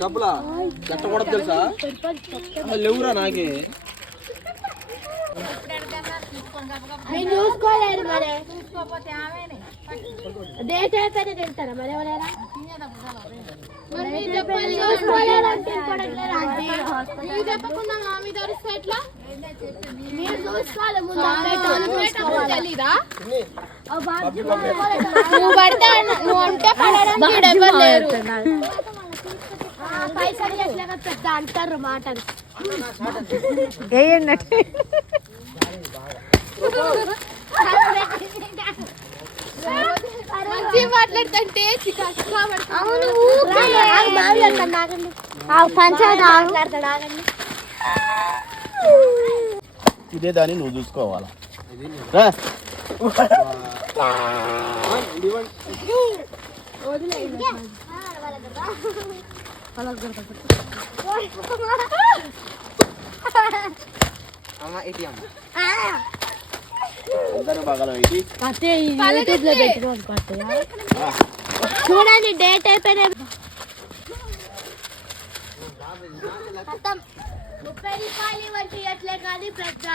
డబ్బులా ఎట్ట కూడా తెలుసా లేవురా నాకే చూసుకోలేదు మరి డేట్ అయిపోతే తెలుస్తారా మరి ఎవరైనా పైసలు చేసినాక పెద్ద అంటారు మాటలు మాట్లాడుతుంటే ఇదే దాన్ని నువ్వు చూసుకోవాలా చూడండి డేట్ అయిపోయినా 30 రూపాయలు ఇవ్వండి అట్లే కానీ పెద్ద